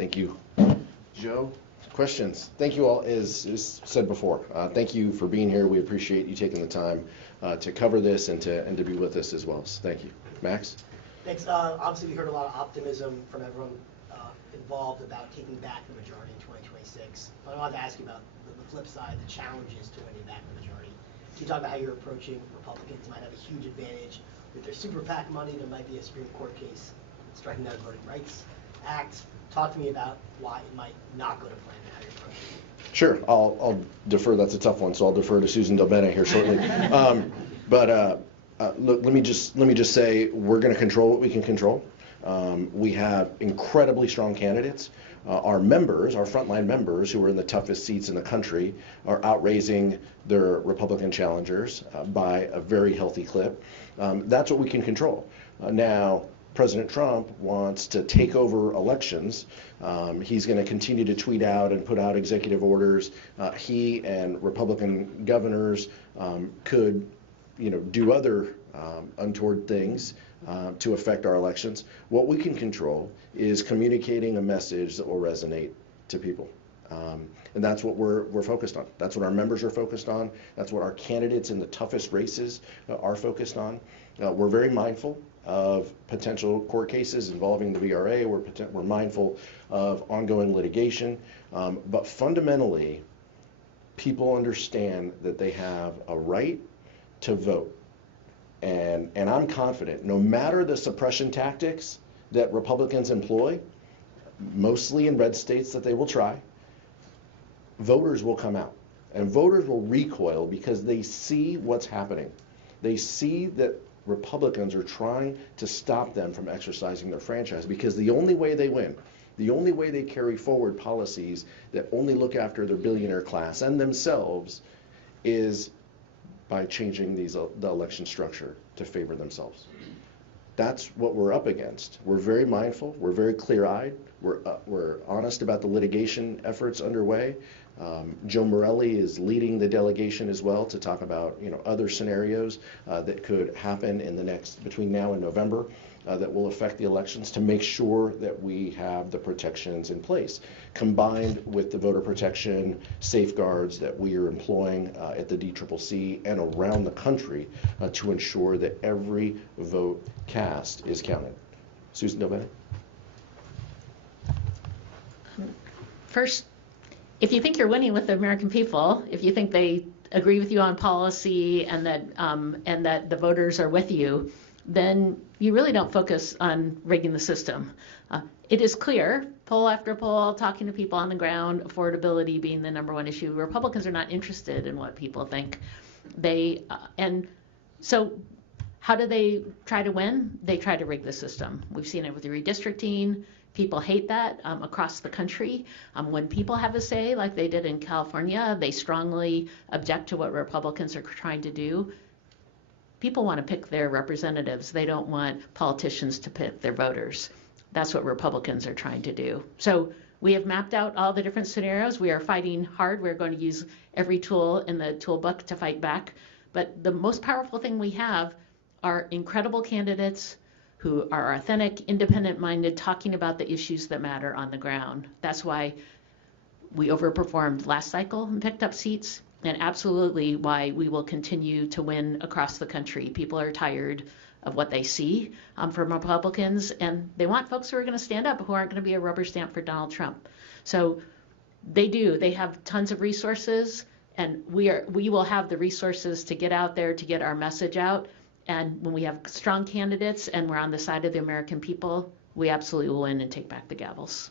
Thank you. Joe, questions? Thank you all, as said before. Thank you for being here. We appreciate you taking the time to cover this and to be with us as well. So thank you. Max? Thanks. Obviously, we heard a lot of optimism from everyone involved about taking back the majority in 2026. But I wanted to ask you about the flip side, the challenges to winning back the majority. Can you talk about how you're approaching Republicans might have a huge advantage with their super PAC money? There might be a Supreme Court case striking down the Voting Rights Act. Talk to me about why it might not go to plan and how you're approaching it. Sure. I'll defer. That's a tough one, so I'll defer to Susan Delbene here shortly. Look, let me just say we're going to control what we can control. We have incredibly strong candidates. Our members, our frontline members who are in the toughest seats in the country, are outraising their Republican challengers by a very healthy clip. That's what we can control. Now, President Trump wants to take over elections. He's going to continue to tweet out and put out executive orders. He and Republican governors could, do other untoward things to affect our elections. What we can control is communicating a message that will resonate to people. And that's what we're focused on. That's what our members are focused on. That's what our candidates in the toughest races are focused on. We're very mindful of potential court cases involving the VRA. We're mindful of ongoing litigation. But fundamentally, people understand that they have a right to vote. And I'm confident, no matter the suppression tactics that Republicans employ, mostly in red states that they will try, voters will come out. And voters will recoil because they see what's happening. They see that Republicans are trying to stop them from exercising their franchise, because the only way they win, the only way they carry forward policies that only look after their billionaire class and themselves is by changing the election structure to favor themselves. That's what we're up against. We're very mindful. We're very clear-eyed. We're honest about the litigation efforts underway. Joe Morelli is leading the delegation as well to talk about other scenarios that could happen between now and November that will affect the elections, to make sure that we have the protections in place, combined with the voter protection safeguards that we are employing at the DCCC and around the country to ensure that every vote cast is counted. Susan Delbene? First, if you think you're winning with the American people, if you think they agree with you on policy and that the voters are with you, then you really don't focus on rigging the system. It is clear, poll after poll, talking to people on the ground, affordability being the #1 issue. Republicans are not interested in what people think. And so how do they try to win? They try to rig the system. We've seen it with the redistricting. People hate that across the country. When people have a say, like they did in California, they strongly object to what Republicans are trying to do. People want to pick their representatives. They don't want politicians to pick their voters. That's what Republicans are trying to do. So we have mapped out all the different scenarios. We are fighting hard. We're going to use every tool in the toolbox to fight back. But the most powerful thing we have are incredible candidates who are authentic, independent-minded, talking about the issues that matter on the ground. That's why we overperformed last cycle and picked up seats, and absolutely why we will continue to win across the country. People are tired of what they see from Republicans, and they want folks who are going to stand up, who aren't going to be a rubber stamp for Donald Trump. So they have tons of resources, and we will have the resources to get out there, to get our message out. And when we have strong candidates and we're on the side of the American people, we absolutely will win and take back the gavels.